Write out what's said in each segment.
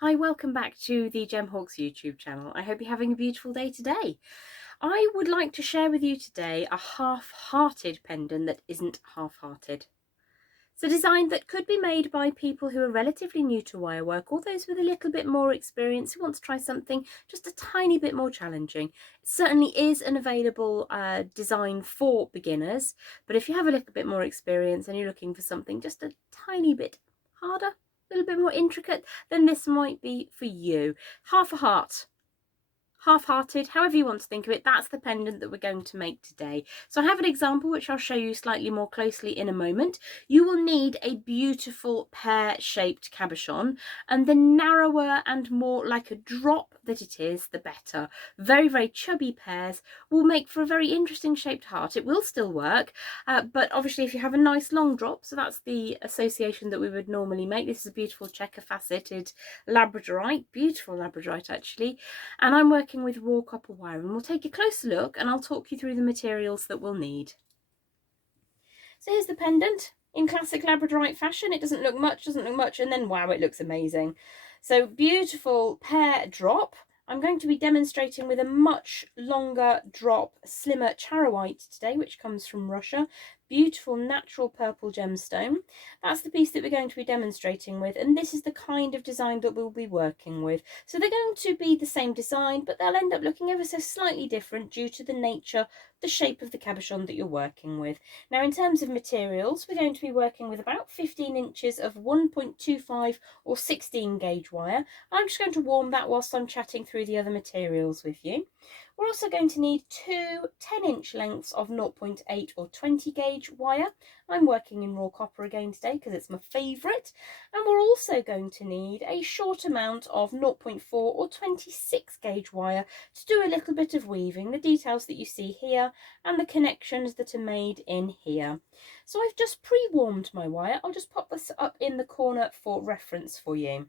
Hi, welcome back to the Gemhawks YouTube channel. I hope you're having a beautiful day today. I would like to share with you today a half-hearted pendant that isn't half-hearted. It's a design that could be made by people who are relatively new to wire work or those with a little bit more experience who want to try something just a tiny bit more challenging. It certainly is an available design for beginners, but if you have a little bit more experience and you're looking for something just a tiny bit harder, a little bit more intricate, then this might be for you. Half a heart. Half-hearted, however you want to think of it, that's the pendant that we're going to make today. So I have an example which I'll show you slightly more closely in a moment. You will need a beautiful pear-shaped cabochon, and the narrower and more like a drop that it is, the better. Very, very chubby pears will make for a very interesting shaped heart. It will still work, but obviously if you have a nice long drop, so that's the association that we would normally make. This is a beautiful checker faceted labradorite, beautiful labradorite actually, and I'm working with raw copper wire, and we'll take a closer look and I'll talk you through the materials that we'll need. So here's the pendant in classic labradorite fashion. It doesn't look much, and then wow, it looks amazing. So beautiful pear drop. I'm going to be demonstrating with a much longer drop, slimmer charoite today, which comes from Russia. Beautiful natural purple gemstone. That's the piece that we're going to be demonstrating with, and this is the kind of design that we'll be working with. So they're going to be the same design, but they'll end up looking ever so slightly different due to the nature, the shape of the cabochon that you're working with. Now, in terms of materials, we're going to be working with about 15 inches of 1.25 or 16 gauge wire. I'm just going to warm that whilst I'm chatting through the other materials with you. We're also going to need two 10-inch lengths of 0.8 or 20 gauge wire. I'm working in raw copper again today because it's my favourite. And we're also going to need a short amount of 0.4 or 26 gauge wire to do a little bit of weaving, the details that you see here and the connections that are made in here. So I've just pre-warmed my wire. I'll just pop this up in the corner for reference for you.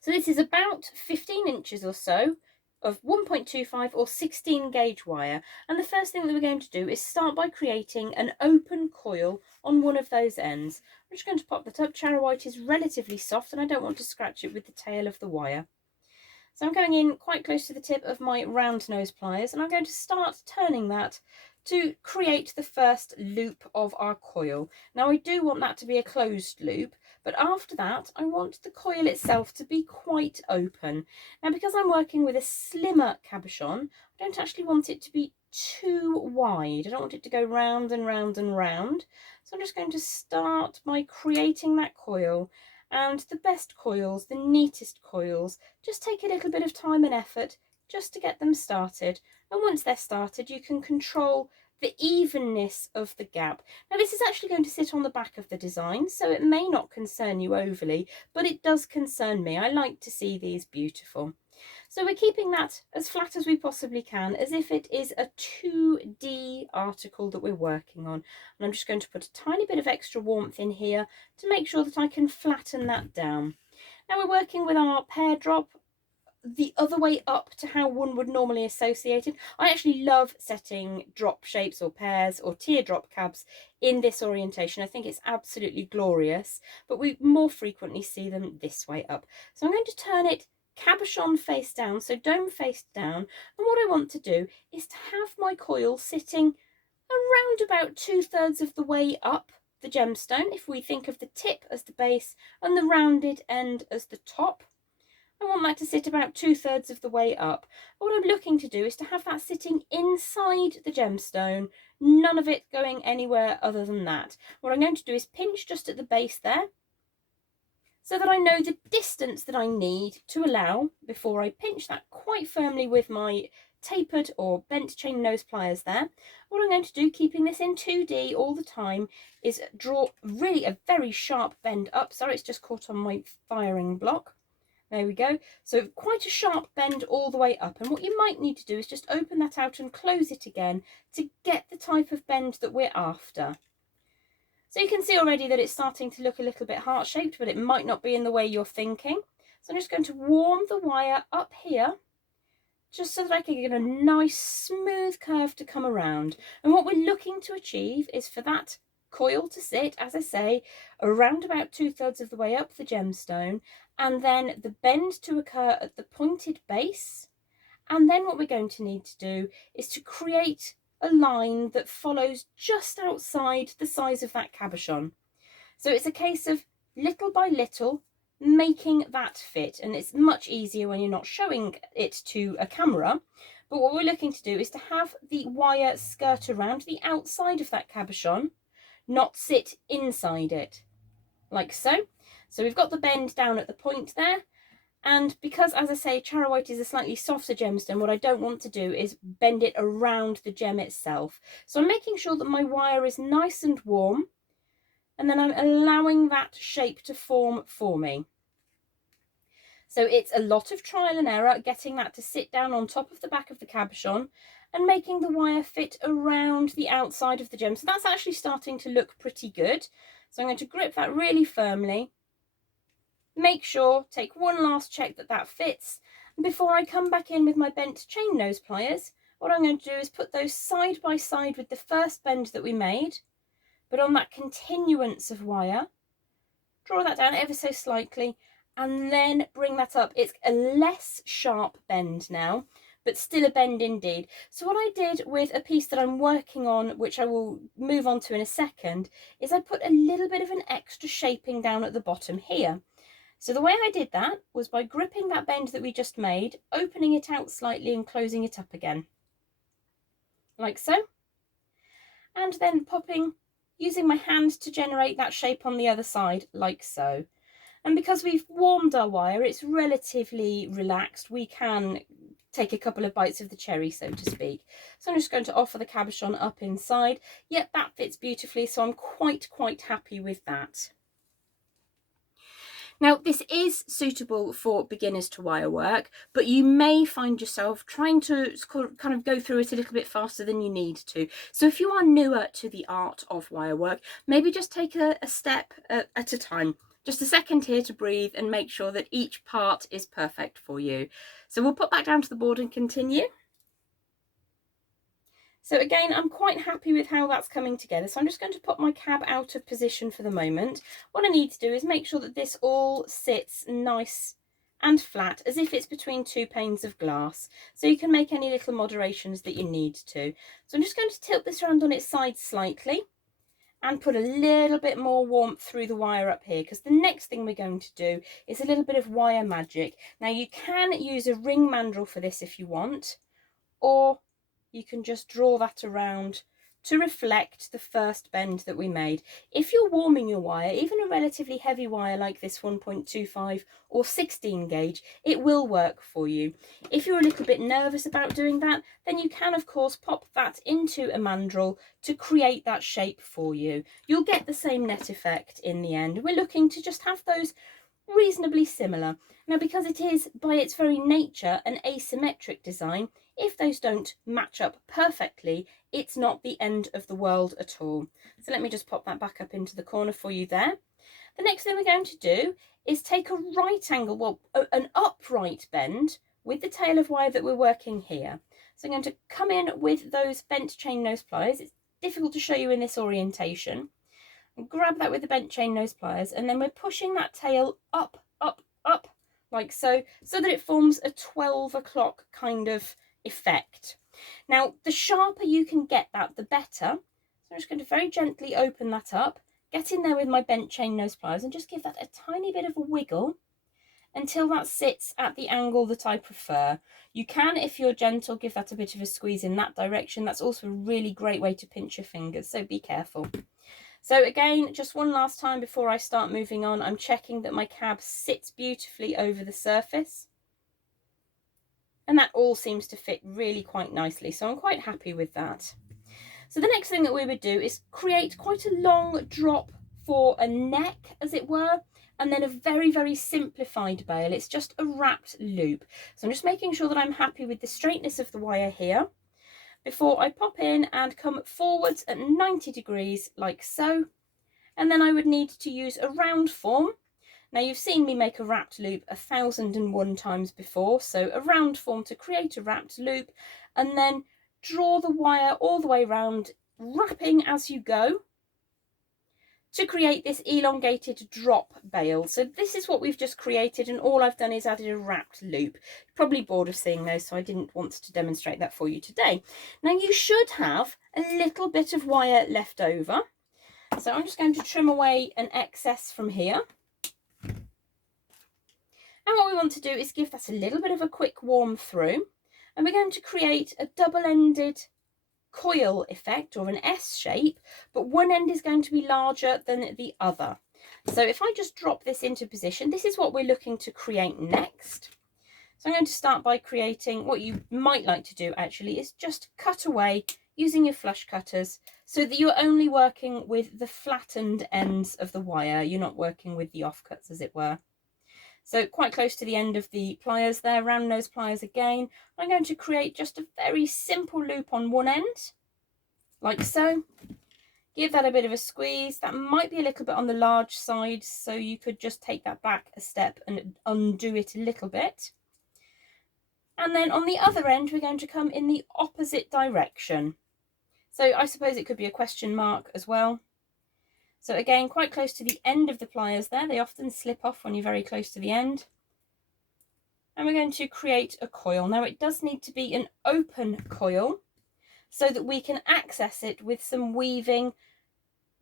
So this is about 15 inches or so of 1.25 or 16 gauge wire, and the first thing that we're going to do is start by creating an open coil on one of those ends. I'm just going to pop that up. Charoite is relatively soft and I don't want to scratch it with the tail of the wire. So I'm going in quite close to the tip of my round nose pliers, and I'm going to start turning that to create the first loop of our coil. Now I do want that to be a closed loop, but after that I want the coil itself to be quite open. Now because I'm working with a slimmer cabochon, I don't actually want it to be too wide. I don't want it to go round and round and round. So I'm just going to start by creating that coil. And the best coils, the neatest coils, just take a little bit of time and effort just to get them started. And once they're started, you can control the evenness of the gap. Now this is actually going to sit on the back of the design, so it may not concern you overly, but it does concern me. I like to see these beautiful. So we're keeping that as flat as we possibly can, as if it is a 2D article that we're working on. And I'm just going to put a tiny bit of extra warmth in here to make sure that I can flatten that down. Now we're working with our pear drop the other way up to how one would normally associate it. I actually love setting drop shapes or pears or teardrop cabs in this orientation. I think it's absolutely glorious, but we more frequently see them this way up. So I'm going to turn it cabochon face down, so dome face down, and what I want to do is to have my coil sitting around about 2/3 of the way up the gemstone, if we think of the tip as the base and the rounded end as the top. I want that to sit about 2/3 of the way up. What I'm looking to do is to have that sitting inside the gemstone, none of it going anywhere other than that. What I'm going to do is pinch just at the base there, so that I know the distance that I need to allow before I pinch that quite firmly with my tapered or bent chain nose pliers there. What I'm going to do, keeping this in 2D all the time, is draw really a very sharp bend up. Sorry, it's just caught on my firing block. There we go. So quite a sharp bend all the way up. And what you might need to do is just open that out and close it again to get the type of bend that we're after. So you can see already that it's starting to look a little bit heart-shaped, but it might not be in the way you're thinking. So I'm just going to warm the wire up here, just so that I can get a nice smooth curve to come around. And what we're looking to achieve is for that coil to sit, as I say, around about 2/3 of the way up the gemstone, and then the bend to occur at the pointed base. And then what we're going to need to do is to create a line that follows just outside the size of that cabochon. So it's a case of little by little making that fit, and it's much easier when you're not showing it to a camera. But what we're looking to do is to have the wire skirt around the outside of that cabochon, not sit inside it, like so. So we've got the bend down at the point there, and because, as I say, charoite is a slightly softer gemstone, what I don't want to do is bend it around the gem itself. So I'm making sure that my wire is nice and warm, and then I'm allowing that shape to form for me. So it's a lot of trial and error, getting that to sit down on top of the back of the cabochon and making the wire fit around the outside of the gem. So that's actually starting to look pretty good. So I'm going to grip that really firmly. Make sure, take one last check that that fits. And before I come back in with my bent chain nose pliers, what I'm going to do is put those side by side with the first bend that we made, but on that continuance of wire, draw that down ever so slightly, and then bring that up. It's a less sharp bend now, but still a bend indeed. So what I did with a piece that I'm working on, which I will move on to in a second, is I put a little bit of an extra shaping down at the bottom here. So the way I did that was by gripping that bend that we just made, opening it out slightly and closing it up again, like so. And then popping, using my hand to generate that shape on the other side, like so. And because we've warmed our wire, it's relatively relaxed. We can take a couple of bites of the cherry, so to speak. So I'm just going to offer the cabochon up inside. Yep, that fits beautifully, so I'm quite happy with that. Now, this is suitable for beginners to wire work, but you may find yourself trying to kind of go through it a little bit faster than you need to. So if you are newer to the art of wire work, maybe just take a step at a time. Just a second here to breathe and make sure that each part is perfect for you. So we'll put that down to the board and continue. So again, I'm quite happy with how that's coming together. So I'm just going to put my cab out of position for the moment. What I need to do is make sure that this all sits nice and flat, as if it's between two panes of glass. So you can make any little moderations that you need to. So I'm just going to tilt this around on its side slightly and put a little bit more warmth through the wire up here, because the next thing we're going to do is a little bit of wire magic. Now you can use a ring mandrel for this if you want, or you can just draw that around to reflect the first bend that we made. If you're warming your wire, even a relatively heavy wire like this 1.25 or 16 gauge, it will work for you. If you're a little bit nervous about doing that, then you can of course pop that into a mandrel to create that shape for you. You'll get the same net effect in the end. We're looking to just have those reasonably similar. Now, because it is by its very nature an asymmetric design, if those don't match up perfectly, it's not the end of the world at all. So let me just pop that back up into the corner for you there. The next thing we're going to do is take a right angle, well, an upright bend with the tail of wire that we're working here. So I'm going to come in with those bent chain nose pliers. It's difficult to show you in this orientation. Grab that with the bent chain nose pliers, and then we're pushing that tail up, like so, so that it forms a 12 o'clock kind of effect. Now, the sharper you can get that, the better. So I'm just going to very gently open that up, get in there with my bent chain nose pliers, and just give that a tiny bit of a wiggle until that sits at the angle that I prefer. You can, if you're gentle, give that a bit of a squeeze in that direction. That's also a really great way to pinch your fingers, so be careful. So again, just one last time before I start moving on, I'm checking that my cab sits beautifully over the surface. And that all seems to fit really quite nicely, so I'm quite happy with that. So the next thing that we would do is create quite a long drop for a neck, as it were, and then a very simplified bail. It's just a wrapped loop. So I'm just making sure that I'm happy with the straightness of the wire here before I pop in and come forwards at 90 degrees like so. And then I would need to use a round form. Now, you've seen me make a wrapped loop 1001 times before, so a round form to create a wrapped loop, and then draw the wire all the way around, wrapping as you go. to create this elongated drop bail. So this is what we've just created, and all I've done is added a wrapped loop. You're probably bored of seeing those, so I didn't want to demonstrate that for you today. Now you should have a little bit of wire left over, so I'm just going to trim away an excess from here. And what we want to do is give that a little bit of a quick warm through, and we're going to create a double-ended coil effect, or an S shape, but one end is going to be larger than the other. So if I just drop this into position, this is what we're looking to create next. So I'm going to start by creating, what you might like to do actually is just cut away using your flush cutters so that you're only working with the flattened ends of the wire. You're not working with the offcuts, as it were. So quite close to the end of the pliers there, round nose pliers again. I'm going to create just a very simple loop on one end, like so. Give that a bit of a squeeze. That might be a little bit on the large side, so you could just take that back a step and undo it a little bit. And then on the other end, we're going to come in the opposite direction. So I suppose it could be a question mark as well. So again, quite close to the end of the pliers there. They often slip off when you're very close to the end. And we're going to create a coil. Now it does need to be an open coil so that we can access it with some weaving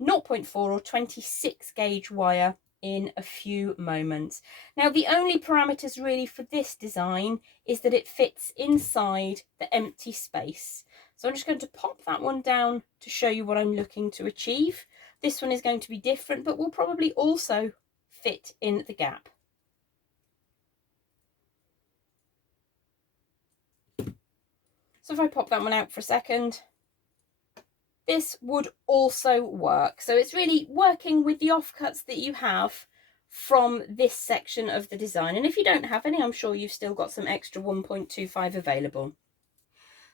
0.4 or 26 gauge wire in a few moments. Now the only parameters really for this design is that it fits inside the empty space. So I'm just going to pop that one down to show you what I'm looking to achieve. This one is going to be different, but will probably also fit in the gap. So if I pop that one out for a second, this would also work. So it's really working with the offcuts that you have from this section of the design. And if you don't have any, I'm sure you've still got some extra 1.25 available.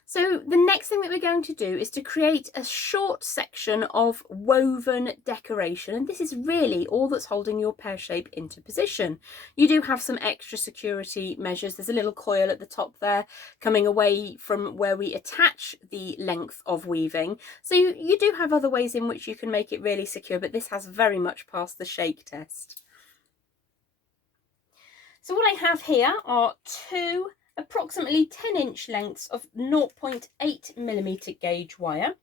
So the next thing that we're going to do is to create a short section of woven decoration, and this is really all that's holding your pear shape into position. You do have some extra security measures. There's a little coil at the top there coming away from where we attach the length of weaving. So you do have other ways in which you can make it really secure, but this has very much passed the shake test. So what I have here are two approximately 10-inch lengths of 0.8mm gauge wire,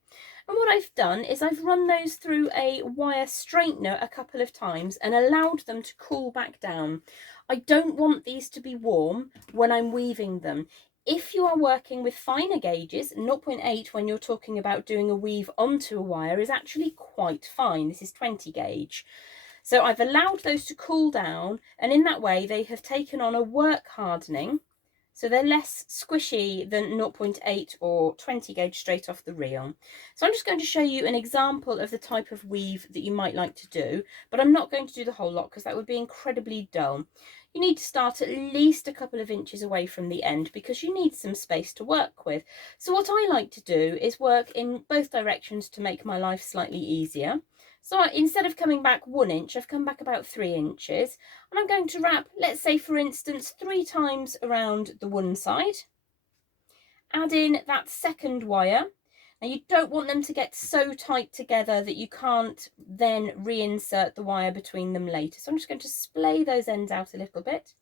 and what I've done is I've run those through a wire straightener a couple of times and allowed them to cool back down. I don't want these to be warm when I'm weaving them. If you are working with finer gauges, 0.8 when you're talking about doing a weave onto a wire is actually quite fine. This is 20 gauge. So I've allowed those to cool down, and in that way they have taken on a work hardening. So they're less squishy than 0.8 or 20 gauge straight off the reel. So I'm just going to show you an example of the type of weave that you might like to do, but I'm not going to do the whole lot because that would be incredibly dull. You need to start at least a couple of inches away from the end because you need some space to work with. So what I like to do is work in both directions to make my life slightly easier. So instead of coming back 1 inch, I've come back about 3 inches, and I'm going to wrap, let's say for instance, 3 times around the one side. Add in that second wire. Now you don't want them to get so tight together that you can't then reinsert the wire between them later. So I'm just going to splay those ends out a little bit.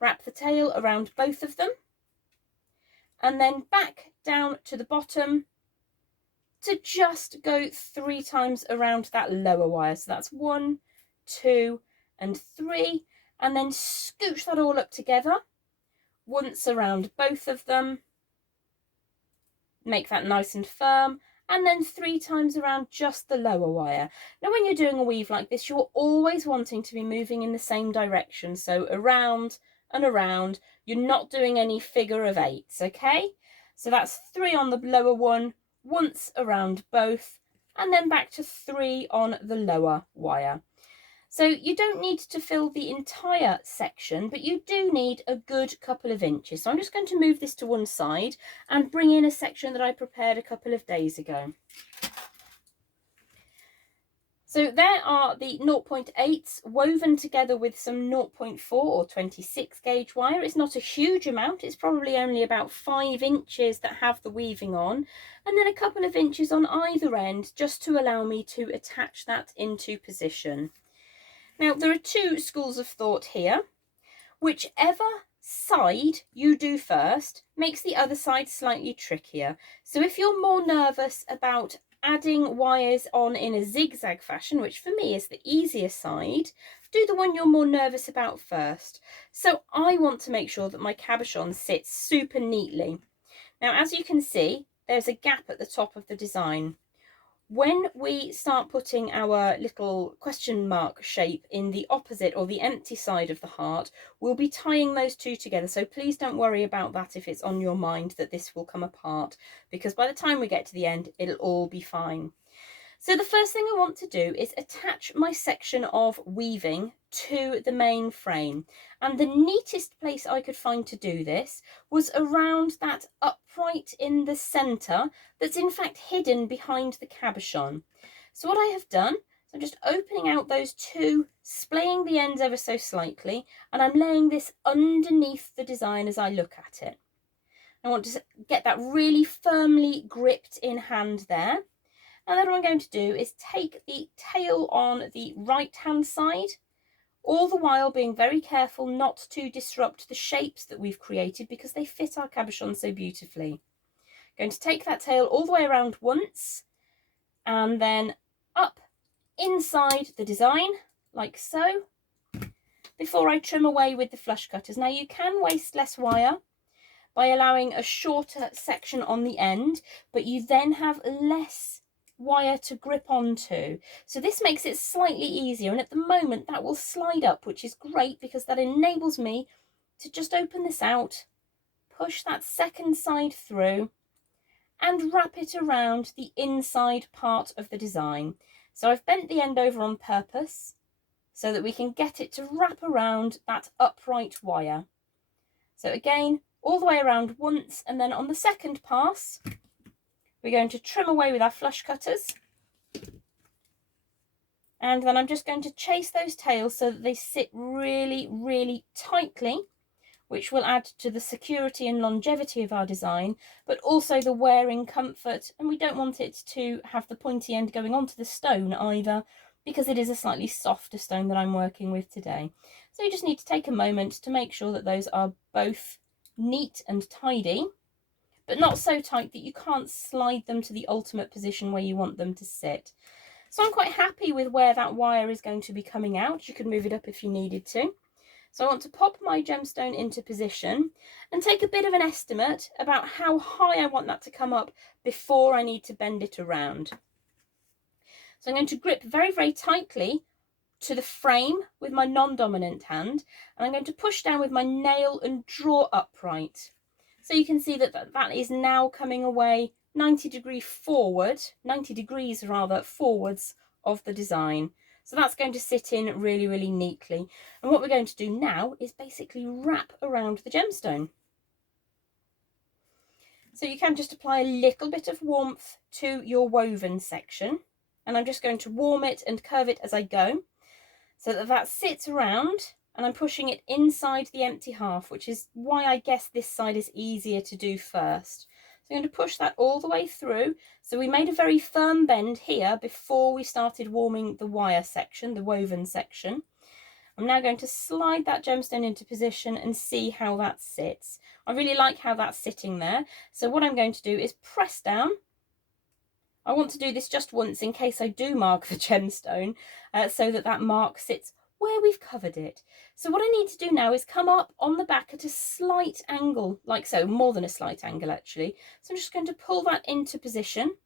Wrap the tail around both of them, and then back down to the bottom to just go 3 times around that lower wire. So that's 1, 2 and 3, and then scooch that all up together once around both of them. Make that nice and firm, and then 3 times around just the lower wire. Now when you're doing a weave like this, you're always wanting to be moving in the same direction, so around and around. You're not doing any figure of 8s, okay? So that's 3 on the lower one, once around both, and then back to 3 on the lower wire. So you don't need to fill the entire section, but you do need a good couple of inches. So I'm just going to move this to one side and bring in a section that I prepared a couple of days ago. So there are the 0.8s woven together with some 0.4 or 26 gauge wire. It's not a huge amount, it's probably only about 5 inches that have the weaving on, and then a couple of inches on either end just to allow me to attach that into position. Now there are two schools of thought here. Whichever side you do first makes the other side slightly trickier. So if you're more nervous about adding wires on in a zigzag fashion, which for me is the easier side, do the one you're more nervous about first. So I want to make sure that my cabochon sits super neatly. Now, as you can see, there's a gap at the top of the design. When we start putting our little question mark shape in the opposite or the empty side of the heart, we'll be tying those two together. So please don't worry about that if it's on your mind that this will come apart, because by the time we get to the end, it'll all be fine. So the first thing I want to do is attach my section of weaving to the main frame. And the neatest place I could find to do this was around that upright in the centre that's in fact hidden behind the cabochon. So what I have done is I'm just opening out those two, splaying the ends ever so slightly, and I'm laying this underneath the design as I look at it. I want to get that really firmly gripped in hand there. And then what I'm going to do is take the tail on the right hand side, all the while being very careful not to disrupt the shapes that we've created because they fit our cabochon so beautifully. I'm going to take that tail all the way around once and then up inside the design like so before I trim away with the flush cutters. Now you can waste less wire by allowing a shorter section on the end, but you then have less wire to grip onto, so this makes it slightly easier, and at the moment that will slide up, which is great because that enables me to just open this out, push that second side through and wrap it around the inside part of the design. So I've bent the end over on purpose so that we can get it to wrap around that upright wire. So again, all the way around once, and then on the second pass we're going to trim away with our flush cutters, and then I'm just going to chase those tails so that they sit really, really tightly, which will add to the security and longevity of our design, but also the wearing comfort. And we don't want it to have the pointy end going onto the stone either, because it is a slightly softer stone that I'm working with today. So you just need to take a moment to make sure that those are both neat and tidy, but not so tight that you can't slide them to the ultimate position where you want them to sit. So I'm quite happy with where that wire is going to be coming out. You could move it up if you needed to. So I want to pop my gemstone into position and take a bit of an estimate about how high I want that to come up before I need to bend it around. So I'm going to grip very, very tightly to the frame with my non-dominant hand, and I'm going to push down with my nail and draw upright. So you can see that that is now coming away 90 degrees forwards of the design. So that's going to sit in really, really neatly. And what we're going to do now is basically wrap around the gemstone. So you can just apply a little bit of warmth to your woven section. And I'm just going to warm it and curve it as I go, so that that sits around, and I'm pushing it inside the empty half, which is why I guess this side is easier to do first. So I'm going to push that all the way through. So we made a very firm bend here before we started warming the wire section, the woven section. I'm now going to slide that gemstone into position and see how that sits. I really like how that's sitting there. So what I'm going to do is press down. I want to do this just once in case I do mark the gemstone, so that that mark sits where we've covered it. So what I need to do now is come up on the back at a slight angle, like so, more than a slight angle actually. So I'm just going to pull that into position.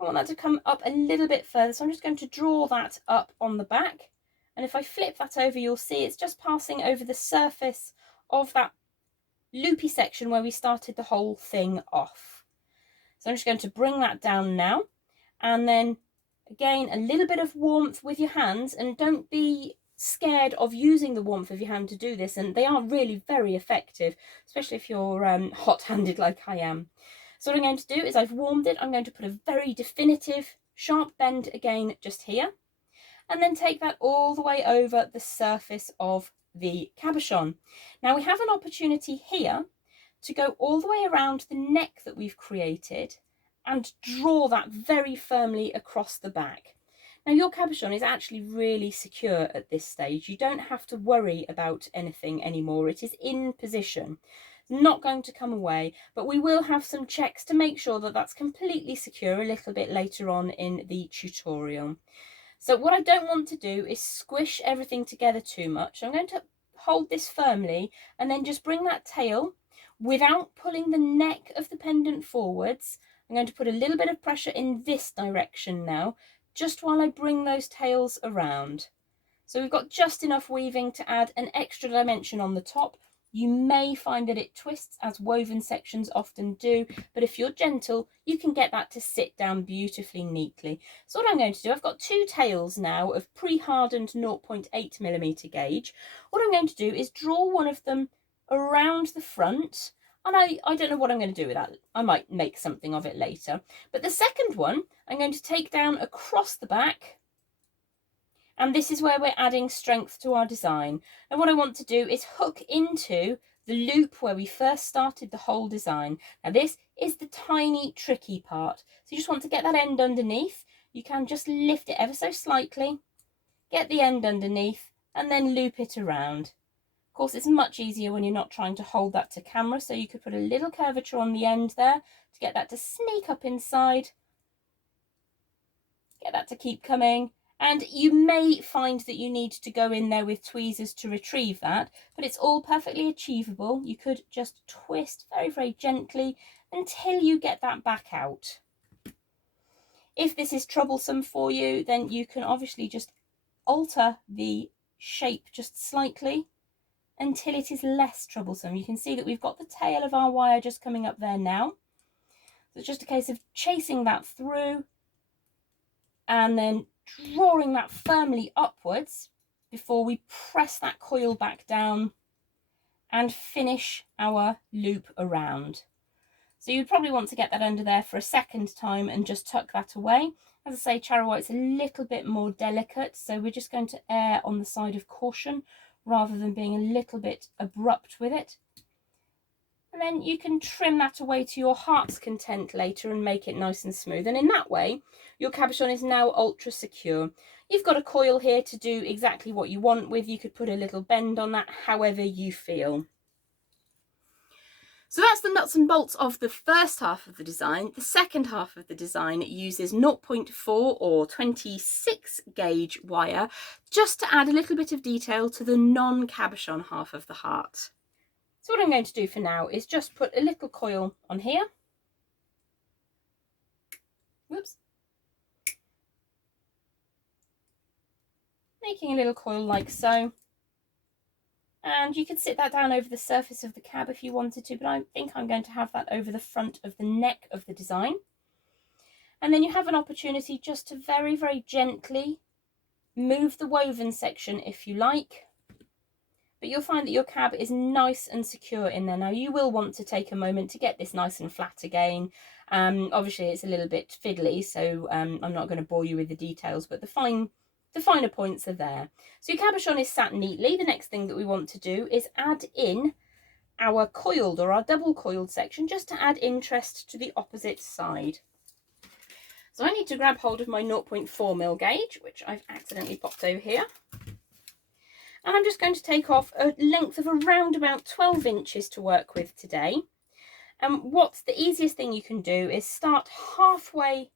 I want that to come up a little bit further, so I'm just going to draw that up on the back. And if I flip that over, you'll see it's just passing over the surface of that loopy section where we started the whole thing off. So I'm just going to bring that down now, and then again a little bit of warmth with your hands, and don't be scared of using the warmth of your hand to do this, and they are really very effective, especially if you're hot-handed like I am. So what I'm going to do is I've warmed it, I'm going to put a very definitive sharp bend again just here, and then take that all the way over the surface of the cabochon. Now we have an opportunity here to go all the way around the neck that we've created and draw that very firmly across the back. Now your cabochon is actually really secure at this stage. You don't have to worry about anything anymore. It is in position. It's not going to come away, but we will have some checks to make sure that that's completely secure a little bit later on in the tutorial. So what I don't want to do is squish everything together too much. I'm going to hold this firmly and then just bring that tail without pulling the neck of the pendant forwards. I'm going to put a little bit of pressure in this direction now, just while I bring those tails around. So we've got just enough weaving to add an extra dimension on the top. You may find that it twists, as woven sections often do, but if you're gentle, you can get that to sit down beautifully neatly. So what I'm going to do, I've got two tails now of pre-hardened 0.8mm gauge. What I'm going to do is draw one of them around the front, and I don't know what I'm going to do with that. I might make something of it later. But the second one, I'm going to take down across the back, and this is where we're adding strength to our design. And what I want to do is hook into the loop where we first started the whole design. Now this is the tiny tricky part. So you just want to get that end underneath. You can just lift it ever so slightly, get the end underneath, and then loop it around. Of course, it's much easier when you're not trying to hold that to camera, so you could put a little curvature on the end there to get that to sneak up inside, get that to keep coming. And you may find that you need to go in there with tweezers to retrieve that, but it's all perfectly achievable. You could just twist very, very gently until you get that back out. If this is troublesome for you, then you can obviously just alter the shape just slightly until it is less troublesome. You can see that we've got the tail of our wire just coming up there now. So it's just a case of chasing that through and then drawing that firmly upwards before we press that coil back down and finish our loop around. So you'd probably want to get that under there for a second time and just tuck that away. As I say, Chara White's a little bit more delicate, so we're just going to err on the side of caution rather than being a little bit abrupt with it. And then you can trim that away to your heart's content later and make it nice and smooth. And in that way, your cabochon is now ultra secure. You've got a coil here to do exactly what you want with. You could put a little bend on that however you feel. So that's the nuts and bolts of the first half of the design. The second half of the design uses 0.4 or 26 gauge wire just to add a little bit of detail to the non-cabochon half of the heart. So what I'm going to do for now is just put a little coil on here. Whoops. Making a little coil like so. And you could sit that down over the surface of the cab if you wanted to, but I think I'm going to have that over the front of the neck of the design. And then you have an opportunity just to very, very gently move the woven section if you like. But you'll find that your cab is nice and secure in there. Now you will want to take a moment to get this nice and flat again. Obviously it's a little bit fiddly, so I'm not going to bore you with the details, but the finer points are there. So your cabochon is sat neatly. The next thing that we want to do is add in our coiled or our double coiled section just to add interest to the opposite side. So I need to grab hold of my 0.4mm gauge, which I've accidentally popped over here. And I'm just going to take off a length of around about 12 inches to work with today. And what's the easiest thing you can do is start halfway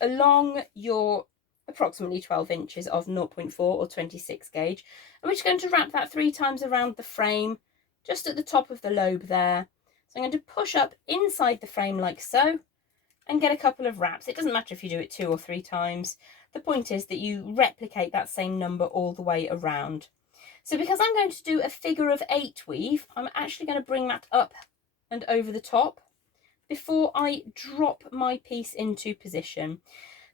along your approximately 12 inches of 0.4 or 26 gauge. And we're just going to wrap that 3 times around the frame, just at the top of the lobe there. So I'm going to push up inside the frame like so and get a couple of wraps. It doesn't matter if you do it 2 or 3 times. The point is that you replicate that same number all the way around. So because I'm going to do a figure of 8 weave, I'm actually going to bring that up and over the top before I drop my piece into position.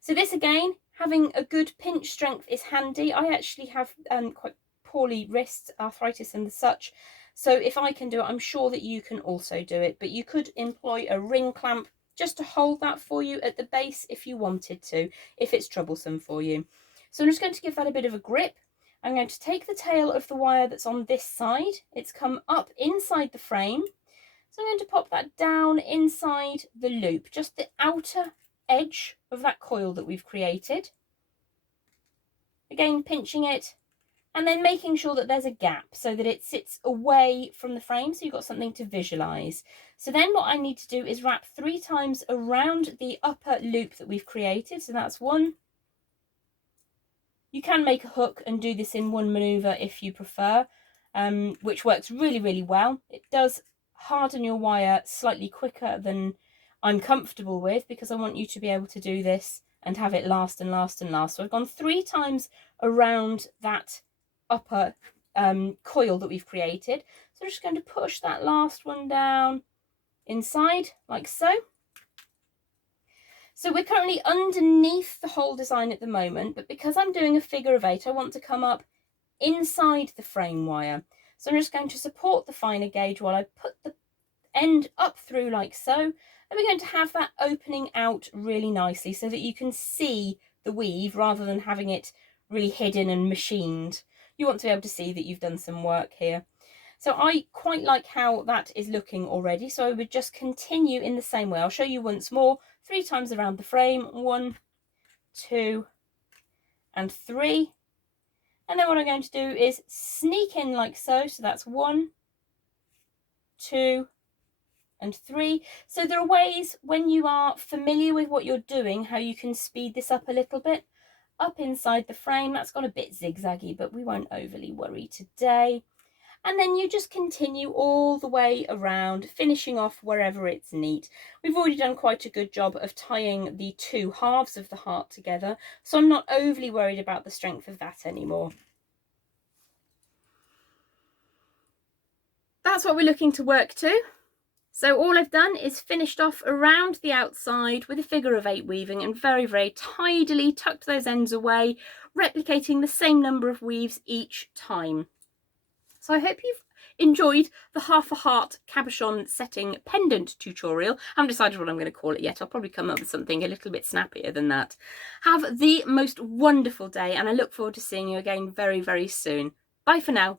So this again, having a good pinch strength is handy. I actually have quite poorly wrists, arthritis and such. So if I can do it, I'm sure that you can also do it. But you could employ a ring clamp just to hold that for you at the base if you wanted to, if it's troublesome for you. So I'm just going to give that a bit of a grip. I'm going to take the tail of the wire that's on this side. It's come up inside the frame. So I'm going to pop that down inside the loop, just the outer edge of that coil that we've created. Again, pinching it and then making sure that there's a gap so that it sits away from the frame, so you've got something to visualize. So then what I need to do is wrap 3 times around the upper loop that we've created. So that's 1. You can make a hook and do this in one maneuver if you prefer, which works really, really well. It does harden your wire slightly quicker than I'm comfortable with, because I want you to be able to do this and have it last and last and last. So I've gone 3 times around that upper coil that we've created. So I'm just going to push that last one down inside like so. So we're currently underneath the whole design at the moment, but because I'm doing a figure of 8, I want to come up inside the frame wire. So I'm just going to support the finer gauge while I put the end up through like so, and we're going to have that opening out really nicely so that you can see the weave rather than having it really hidden and machined. You want to be able to see that you've done some work here. So I quite like how that is looking already, so I would just continue in the same way. I'll show you once more, 3 times around the frame, 1, 2 and 3. And then what I'm going to do is sneak in like so. So that's 1, 2 and 3. So there are ways, when you are familiar with what you're doing, how you can speed this up a little bit. Up inside the frame, that's got a bit zigzaggy, but we won't overly worry today. And then you just continue all the way around, finishing off wherever it's neat. We've already done quite a good job of tying the 2 halves of the heart together, so I'm not overly worried about the strength of that anymore. That's what we're looking to work to. So all I've done is finished off around the outside with a figure of 8 weaving, and very, very tidily tucked those ends away, replicating the same number of weaves each time. So I hope you've enjoyed the half a heart cabochon setting pendant tutorial. I haven't decided what I'm going to call it yet. I'll probably come up with something a little bit snappier than that. Have the most wonderful day, and I look forward to seeing you again very, very soon. Bye for now.